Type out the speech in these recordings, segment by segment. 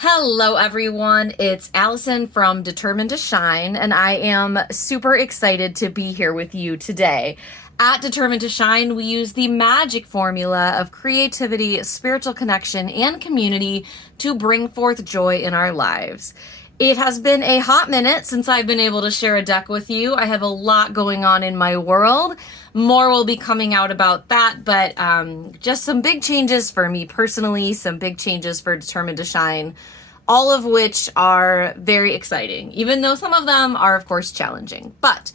Hello everyone, it's Allison from Determined to Shine, and I am super excited to be here with you today. At Determined to Shine, we use the magic formula of creativity, spiritual connection, and community to bring forth joy in our lives. It has been a hot minute since I've been able to share a deck with you. I have a lot going on in my world. More will be coming out about that, but just some big changes for me personally, some big changes for Determined to Shine, all of which are very exciting, even though some of them are, of course, challenging. But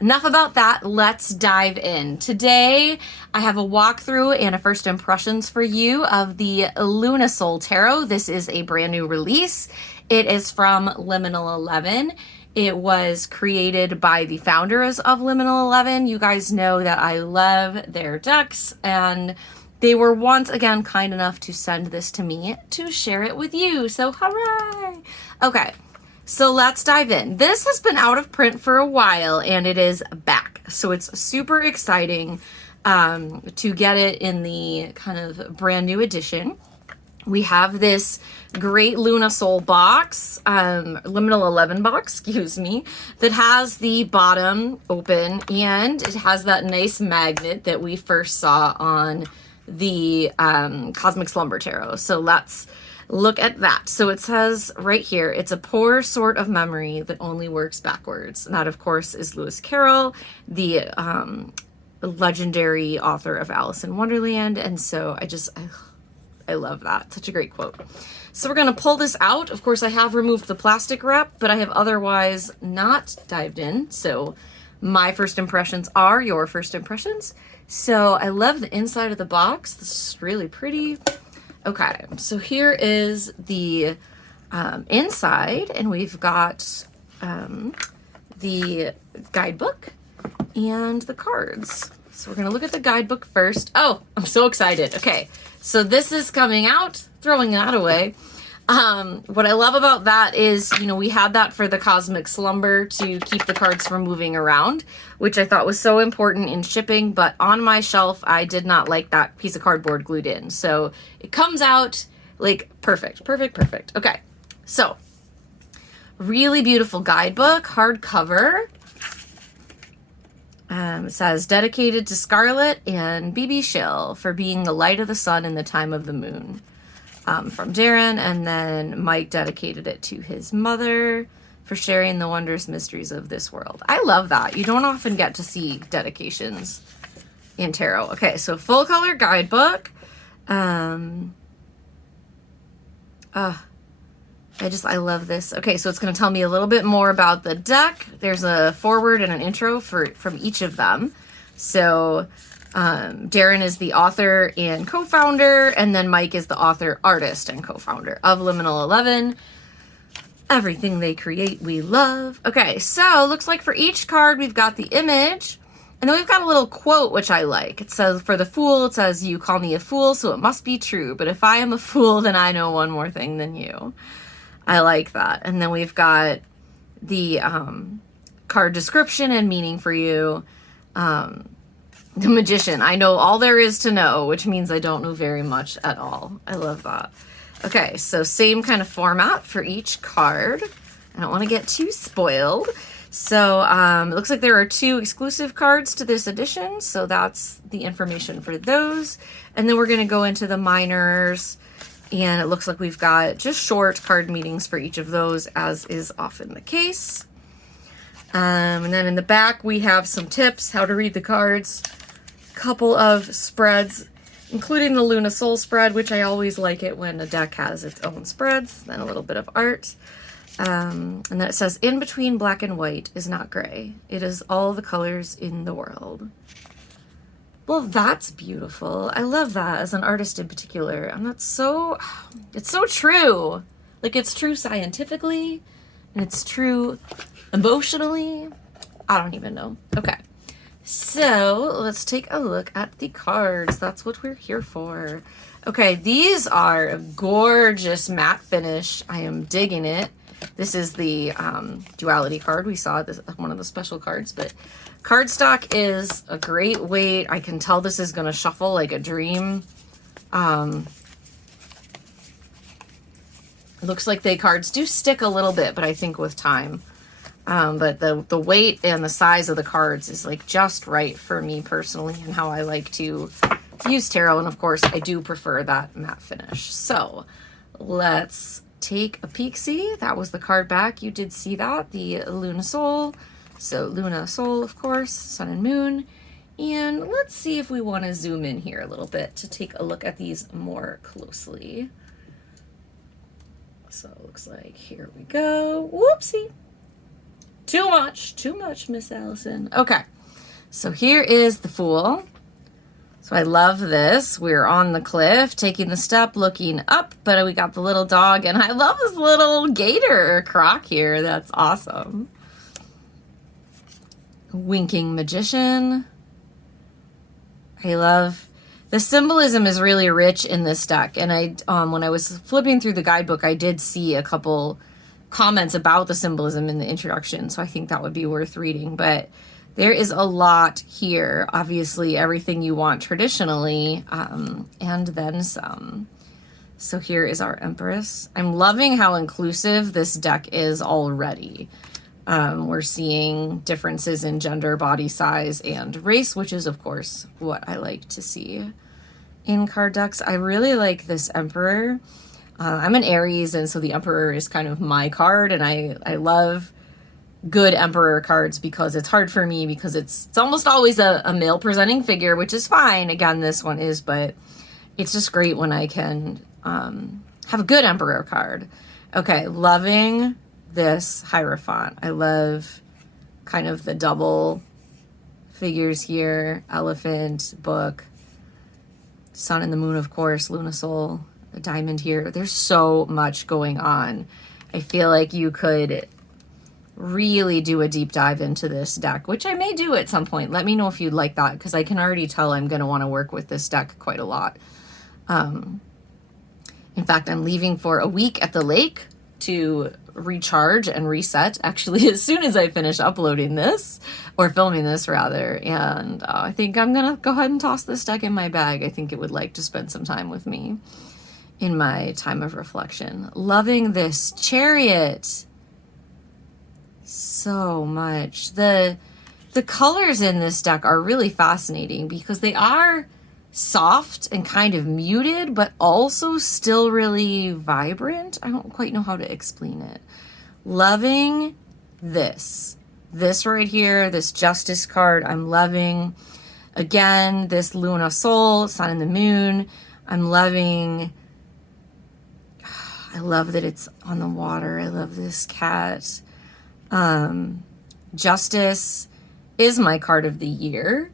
enough about that. Let's dive in. Today, I have a walkthrough and a first impressions for you of the Luna Soul Tarot. This is a brand new release. It is from Liminal 11. It was created by the founders of Liminal 11. You guys know that I love their decks, and they were once again kind enough to send this to me to share it with you. So hooray! Okay, so let's dive in. This has been out of print for a while, and it is back. So it's super exciting to get it in the kind of brand new edition. We have this great Luna Soul box, Liminal 11 box, excuse me, that has the bottom open, and it has that nice magnet that we first saw on the Cosmic Slumber Tarot. So let's look at that. So it says right here, it's a poor sort of memory that only works backwards. And that, of course, is Lewis Carroll, the legendary author of Alice in Wonderland. And so I love that. Such a great quote. So we're going to pull this out. Of course, I have removed the plastic wrap, but I have otherwise not dived in. So my first impressions are your first impressions. So I love the inside of the box. This is really pretty. Okay, so here is the inside, and we've got the guidebook and the cards. So we're going to look at the guidebook first. Oh, I'm so excited. Okay, so this is coming out, throwing that away. What I love about that is, we had that for the Cosmic Slumber to keep the cards from moving around, which I thought was so important in shipping, but on my shelf, I did not like that piece of cardboard glued in. So it comes out like perfect. Okay, so really beautiful guidebook, hardcover. It says, dedicated to Scarlet and BB Shill for being the light of the sun in the time of the moon. From Darren, and then Mike dedicated it to his mother for sharing the wondrous mysteries of this world. I love that. You don't often get to see dedications in tarot. Okay, so full color guidebook. I love this. Okay, so it's going to tell me a little bit more about the deck. There's a forward and an intro from each of them. So Darren is the author and co-founder, and then Mike is the author, artist, and co-founder of Liminal 11. Everything they create, we love. Okay, so looks like for each card, we've got the image, and then we've got a little quote, which I like. It says, for the fool, it says, you call me a fool, so it must be true. But if I am a fool, then I know one more thing than you. I like that. And then we've got the card description and meaning for you. The Magician. I know all there is to know, which means I don't know very much at all. I love that. Okay, so same kind of format for each card. I don't want to get too spoiled. So it looks like there are 2 exclusive cards to this edition, so that's the information for those. And then we're going to go into the minors, and it looks like we've got just short card meanings for each of those, as is often the case. And then in the back, we have some tips, how to read the cards, couple of spreads, including the Luna Soul spread, which I always like it when a deck has its own spreads, then a little bit of art. And then it says, in between black and white is not gray. It is all the colors in the world. Well, that's beautiful. I love that as an artist in particular. And it's so true. Like, it's true scientifically, and it's true emotionally. I don't even know. Okay. So let's take a look at the cards. That's what we're here for. Okay, these are a gorgeous matte finish. I am digging it. This is the duality card. We saw this one of the special cards, but cardstock is a great weight. I can tell this is going to shuffle like a dream. looks like the cards do stick a little bit, but I think with time. But the weight and the size of the cards is like just right for me personally and how I like to use tarot. And of course, I do prefer that matte finish. So let's take a peek-see. That was the card back. You did see that, the Luna Soul. So Luna Soul, of course, Sun and Moon. And let's see if we want to zoom in here a little bit to take a look at these more closely. So it looks like, here we go. Whoopsie. Too much, Miss Allison. Okay, so here is the Fool. So I love this. We're on the cliff, taking the step, looking up, but we got the little dog, and I love this little gator croc here. That's awesome. Winking Magician. I love the symbolism is really rich in this deck, and I when I was flipping through the guidebook, I did see a couple comments about the symbolism in the introduction, so I think that would be worth reading. But there is a lot here. Obviously, everything you want traditionally, and then some. So here is our Empress. I'm loving how inclusive this deck is already. We're seeing differences in gender, body size, and race, which is, of course, what I like to see in card decks. I really like this Emperor. I'm an Aries, and so the Emperor is kind of my card, and I love good Emperor cards because it's hard for me because it's almost always a male presenting figure, which is fine. Again, this one is, but it's just great when I can have a good Emperor card. Okay, loving this Hierophant. I love kind of the double figures here. Elephant, book, Sun and the Moon, of course, Luna Soul, the diamond here. There's so much going on. I feel like you could really do a deep dive into this deck, which I may do at some point. Let me know if you'd like that, because I can already tell I'm going to want to work with this deck quite a lot. In fact, I'm leaving for a week at the lake to recharge and reset, actually, as soon as I finish uploading this, or filming this rather, and I think I'm gonna go ahead and toss this deck in my bag. I think it would like to spend some time with me in my time of reflection. Loving this Chariot so much. The colors in this deck are really fascinating because they are soft and kind of muted, but also still really vibrant. I don't quite know how to explain it. Loving this right here, this Justice card. I'm loving, again, this Luna Soul, Sun and the Moon. I'm loving, I love that it's on the water. I love this cat. Justice is my card of the year.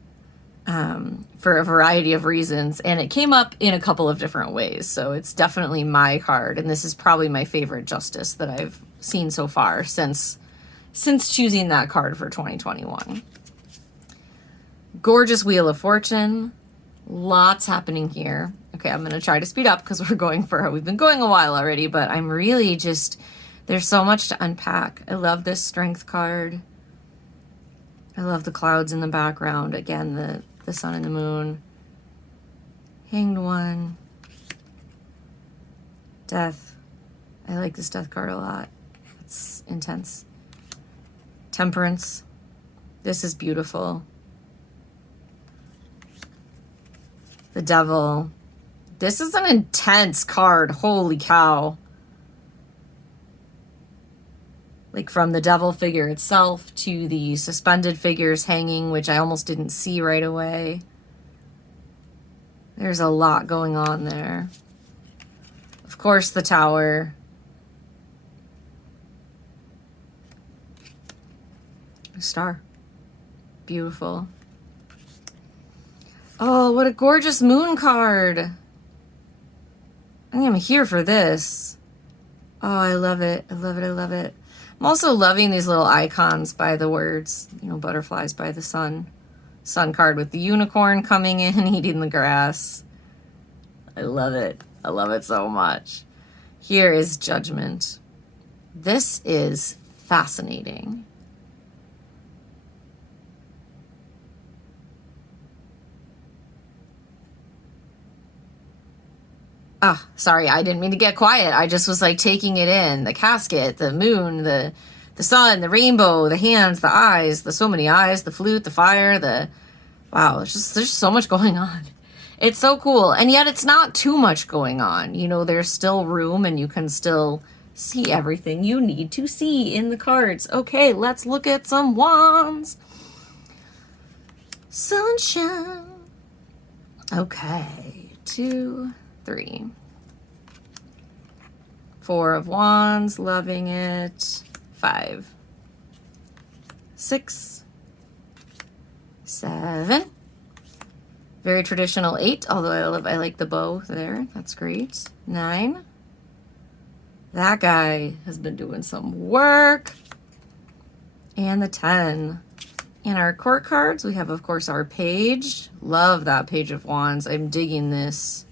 For a variety of reasons, and it came up in a couple of different ways, so it's definitely my card, and this is probably my favorite Justice that I've seen so far since choosing that card for 2021. Gorgeous Wheel of Fortune. Lots happening here. Okay, I'm going to try to speed up because we've been going a while already, but I'm really just, there's so much to unpack. I love this Strength card. I love the clouds in the background. Again, the Sun and the Moon. Hanged One. Death. I like this Death card a lot. It's intense. Temperance. This is beautiful. The Devil. This is an intense card. Holy cow. Like from the devil figure itself to the suspended figures hanging, which I almost didn't see right away. There's a lot going on there. Of course, the Tower. A star. Beautiful. Oh, what a gorgeous moon card. I think I'm here for this. Oh, I love it. I love it. I love it. I'm also loving these little icons by the words, butterflies by the sun. Sun card with the unicorn coming in, eating the grass. I love it. I love it so much. Here is Judgment. This is fascinating. Ah, sorry, I didn't mean to get quiet. I just was like taking it in. The casket, the moon, the sun, the rainbow, the hands, the eyes, the so many eyes, the flute, the fire, the wow, there's so much going on. It's so cool. And yet it's not too much going on. You know, there's still room and you can still see everything you need to see in the cards. Okay, let's look at some wands. Sunshine. Okay, 2, 3. 4 of wands, loving it. 5, 6, 7. Very traditional 8, although I like the bow there. That's great. 9. That guy has been doing some work. And the 10. In our court cards, we have, of course, our page. Love that page of wands. I'm digging this.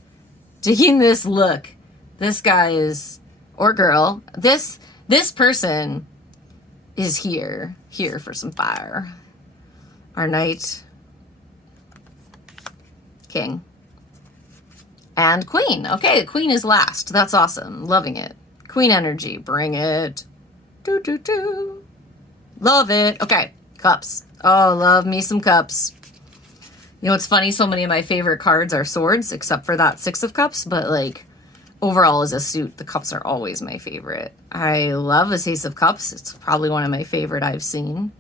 Digging this look. This guy is, or girl, this person is here for some fire. Our knight, king, and queen. Okay, the queen is last. That's awesome. Loving it. Queen energy. Bring it. Do, do, do. Love it. Okay, cups. Oh, love me some cups. You know, it's funny, so many of my favorite cards are swords, except for that 6 of cups, but like overall as a suit, the cups are always my favorite. I love this Ace of Cups. It's probably one of my favorite I've seen.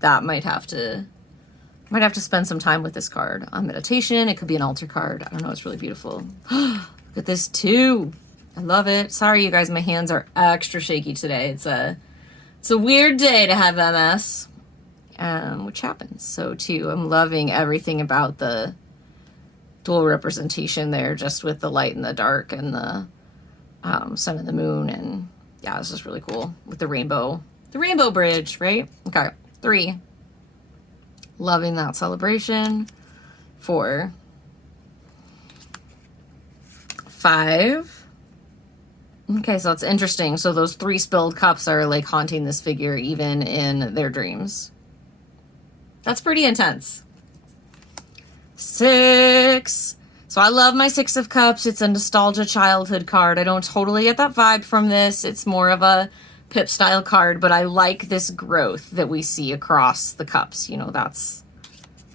That might have to spend some time with this card on meditation. It could be an altar card. I don't know. It's really beautiful. Look at this too. I love it. Sorry, you guys. My hands are extra shaky today. It's a weird day to have MS, which happens. So too, I'm loving everything about the dual representation there, just with the light and the dark and the sun and the moon. And yeah, this is really cool with the rainbow bridge, right? Okay. 3. Loving that celebration. 4. 5. Okay, so it's interesting. So those 3 spilled cups are like haunting this figure even in their dreams. That's pretty intense. 6. So I love my 6 of Cups. It's a nostalgia childhood card. I don't totally get that vibe from this. It's more of a Pip style card, but I like this growth that we see across the cups. You know, that's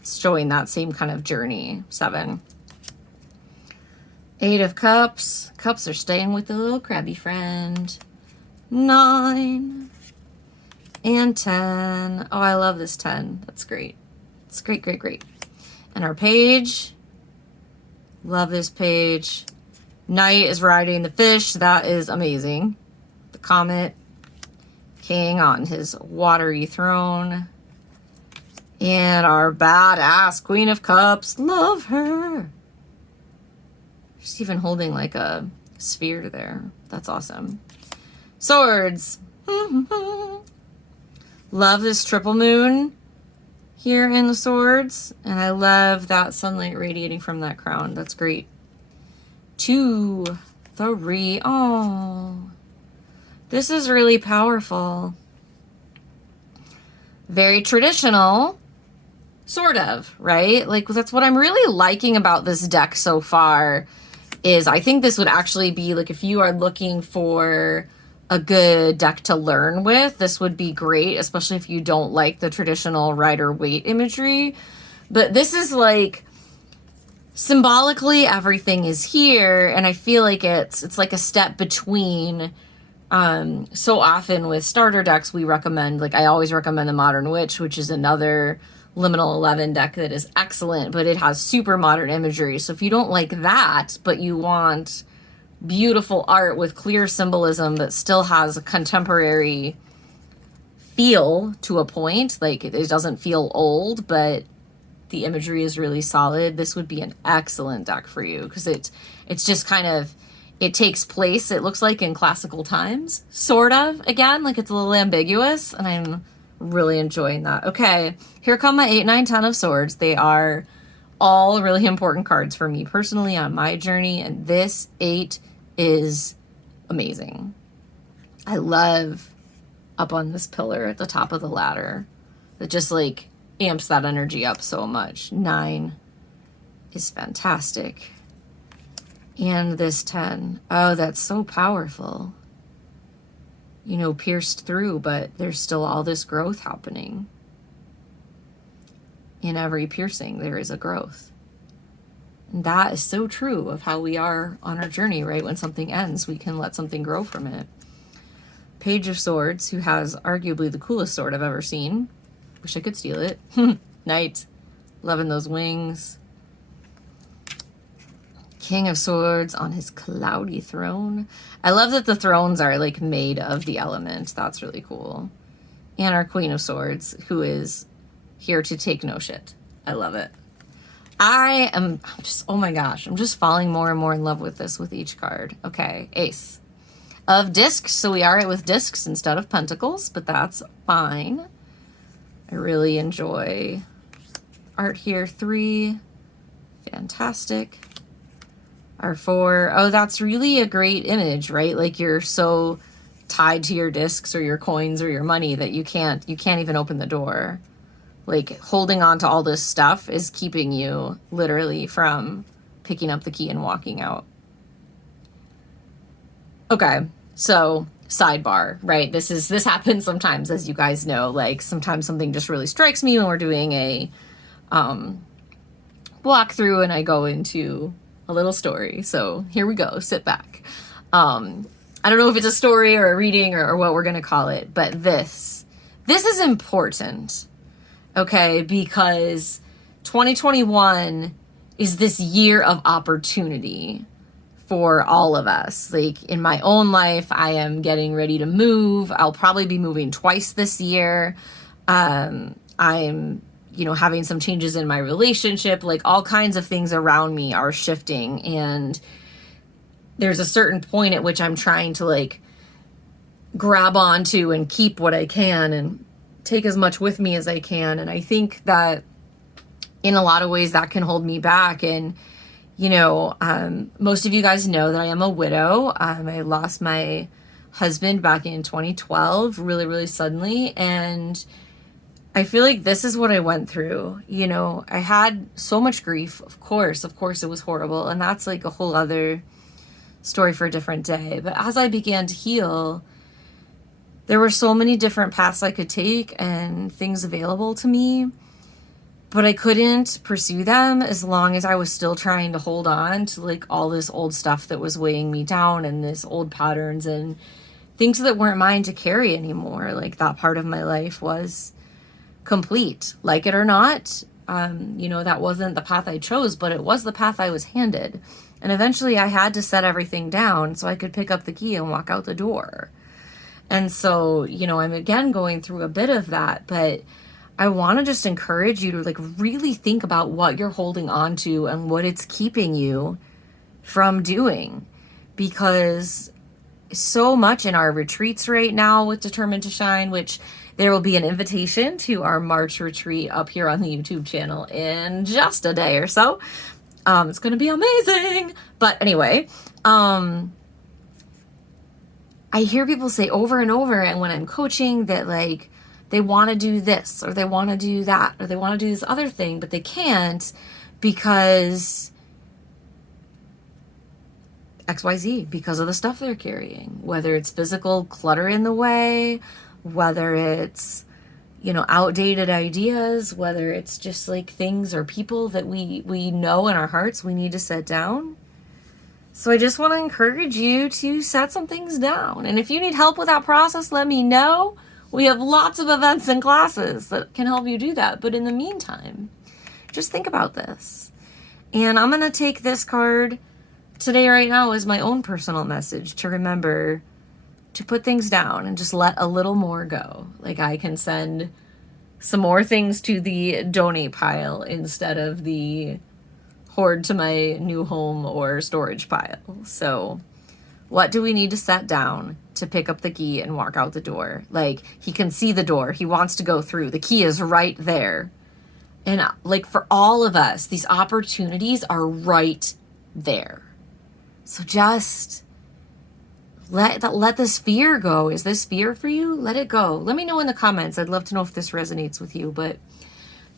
showing that same kind of journey. 7. 8 of Cups. Cups are staying with the little crabby friend. 9. And 10. Oh, I love this 10. That's great. It's great, great, great. And our page. Love this page. Knight is riding the fish. That is amazing. The comet. King on his watery throne. And our badass Queen of Cups. Love her. She's even holding like a sphere there. That's awesome. Swords. Love this triple moon here in the swords. And I love that sunlight radiating from that crown. That's great. 2, 3. Oh, this is really powerful. Very traditional, sort of, right? Like, that's what I'm really liking about this deck so far is I think this would actually be, like, if you are looking for a good deck to learn with, this would be great, especially if you don't like the traditional Rider-Waite imagery. But this is, like, symbolically everything is here, and I feel like it's like a step between. So often with starter decks, we recommend, like I always recommend the Modern Witch, which is another Liminal 11 deck that is excellent, but it has super modern imagery. So if you don't like that, but you want beautiful art with clear symbolism that still has a contemporary feel to a point, like it doesn't feel old, but the imagery is really solid, this would be an excellent deck for you, because it's just kind of, it takes place, it looks like, in classical times, sort of, again, like it's a little ambiguous, and I'm really enjoying that. Okay, here come my 8, 9, 10 of swords. They are all really important cards for me personally on my journey, and this 8 is amazing. I love up on this pillar at the top of the ladder. It just like amps that energy up so much. 9 is fantastic. And this 10. Oh, that's so powerful. You know, pierced through, but there's still all this growth happening. In every piercing, there is a growth. And that is so true of how we are on our journey, right? When something ends, we can let something grow from it. Page of Swords, who has arguably the coolest sword I've ever seen. Wish I could steal it. Knight, loving those wings. King of Swords on his cloudy throne. I love that the thrones are like made of the element. That's really cool. And our Queen of Swords, who is here to take no shit. I love it. I'm just, oh my gosh, I'm just falling more and more in love with this with each card. Okay, Ace of Discs. So we are with discs instead of pentacles, but that's fine. I really enjoy art here. 3. Fantastic. Our 4. Oh, that's really a great image, right? Like you're so tied to your discs or your coins or your money that you can't even open the door. Like holding on to all this stuff is keeping you literally from picking up the key and walking out. Okay, so sidebar, right? This happens sometimes, as you guys know. Like sometimes something just really strikes me when we're doing a walkthrough and I go into a little story. So here we go, sit back. I don't know if it's a story or a reading or what we're gonna call it, but this is important. Okay, because 2021 is this year of opportunity for all of us. Like in my own life, I am getting ready to move. I'll probably be moving twice this year. I'm, having some changes in my relationship. Like all kinds of things around me are shifting. And there's a certain point at which I'm trying to like grab onto and keep what I can and take as much with me as I can. And I think that in a lot of ways that can hold me back. And, most of you guys know that I am a widow. I lost my husband back in 2012, really, really suddenly. And I feel like this is what I went through. I had so much grief. Of course, it was horrible. And that's like a whole other story for a different day. But as I began to heal, there were so many different paths I could take and things available to me, but I couldn't pursue them as long as I was still trying to hold on to like all this old stuff that was weighing me down and this old patterns and things that weren't mine to carry anymore. Like that part of my life was complete, like it or not. That wasn't the path I chose, but it was the path I was handed. And eventually I had to set everything down so I could pick up the key and walk out the door. And so, I'm again going through a bit of that, but I want to just encourage you to like really think about what you're holding on to and what it's keeping you from doing, because so much in our retreats right now with Determined to Shine, which there will be an invitation to our March retreat up here on the YouTube channel in just a day or so. It's going to be amazing. But anyway, I hear people say over and over, and when I'm coaching, that like they want to do this or they want to do that or they want to do this other thing, but they can't because XYZ, because of the stuff they're carrying, whether it's physical clutter in the way, whether it's, outdated ideas, whether it's just like things or people that we know in our hearts we need to set down. So I just want to encourage you to set some things down. And if you need help with that process, let me know. We have lots of events and classes that can help you do that. But in the meantime, just think about this. And I'm going to take this card today right now as my own personal message to remember to put things down and just let a little more go. Like I can send some more things to the donate pile instead of the hoard to my new home or storage pile. So what do we need to set down to pick up the key and walk out the door? Like he can see the door. He wants to go through. The key is right there. And like for all of us, these opportunities are right there. So just let this fear go. Is this fear for you? Let it go. Let me know in the comments. I'd love to know if this resonates with you. But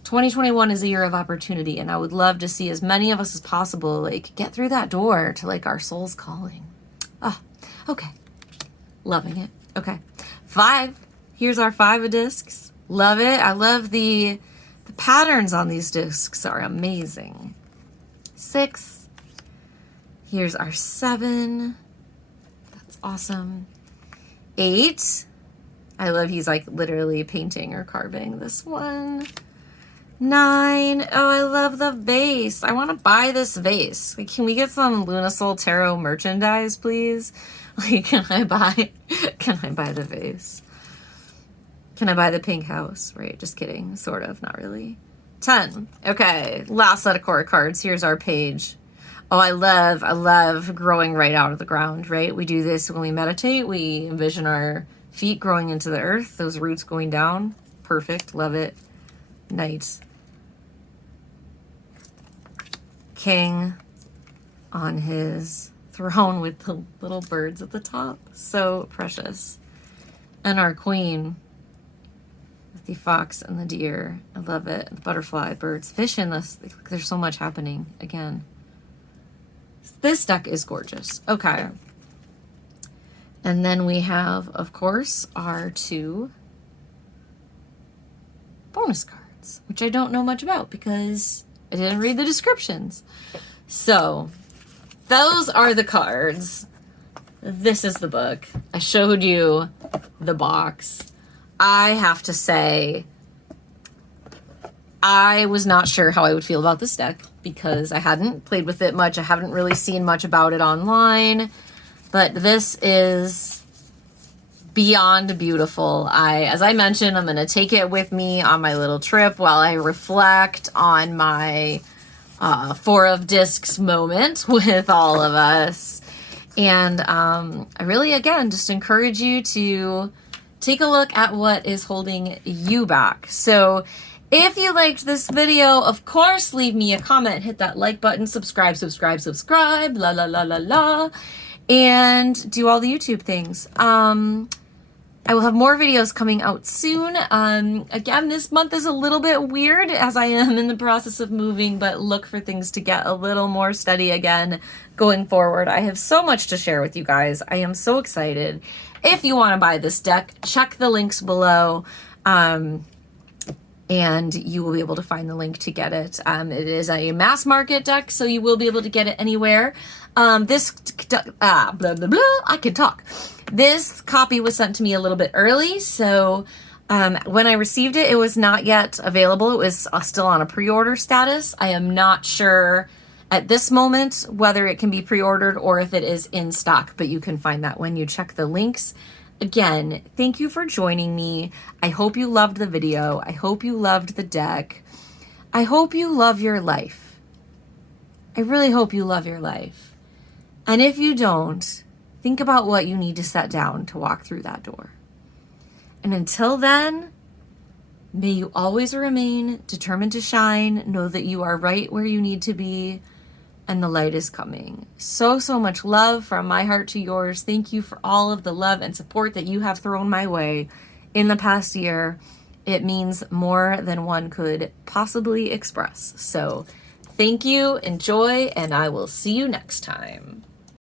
2021 is a year of opportunity, and I would love to see as many of us as possible, like, get through that door to, like, our soul's calling. Oh, okay. Loving it. Okay. 5. Here's our 5 of discs. Love it. I love the patterns on these discs are amazing. 6. Here's our 7. That's awesome. 8. I love he's like literally painting or carving this one. 9. Oh, I love the vase. I want to buy this vase. Like, can we get some Lunasol Tarot merchandise, please? Like, can I buy the vase? Can I buy the pink house? Right, just kidding. Sort of, not really. 10. Okay, last set of core cards. Here's our page. Oh, I love growing right out of the ground, right? We do this when we meditate. We envision our feet growing into the earth, those roots going down. Perfect, love it. Knight. King on his throne with the little birds at the top. So precious. And our queen with the fox and the deer. I love it. The butterfly, birds, fish in this. There's so much happening again. This deck is gorgeous. Okay. And then we have, of course, our 2 bonus cards, which I don't know much about because I didn't read the descriptions. So those are the cards. This is the book. I showed you the box. I have to say, I was not sure how I would feel about this deck because I hadn't played with it much. I haven't really seen much about it online, but this is beyond beautiful. As I mentioned, I'm going to take it with me on my little trip while I reflect on my 4 of discs moment with all of us. And I really, again, just encourage you to take a look at what is holding you back. So if you liked this video, of course, leave me a comment, hit that like button, subscribe, la la la la la, and do all the YouTube things. I will have more videos coming out soon. Again, this month is a little bit weird as I am in the process of moving, but look for things to get a little more steady again going forward. I have so much to share with you guys. I am so excited. If you want to buy this deck, check the links below. And you will be able to find the link to get it. It is a mass market deck, so you will be able to get it anywhere. Blah, blah, blah, I can talk. This copy was sent to me a little bit early, so when I received it, it was not yet available. It was still on a pre-order status. I am not sure at this moment whether it can be pre-ordered or if it is in stock, but you can find that when you check the links. Again, thank you for joining me. I hope you loved the video. I hope you loved the deck. I hope you love your life. I really hope you love your life. And if you don't, think about what you need to set down to walk through that door. And until then, may you always remain determined to shine. Know that you are right where you need to be. And the light is coming. So much love from my heart to yours. Thank you for all of the love and support that you have thrown my way in the past year. It means more than one could possibly express. So thank you, enjoy, and I will see you next time.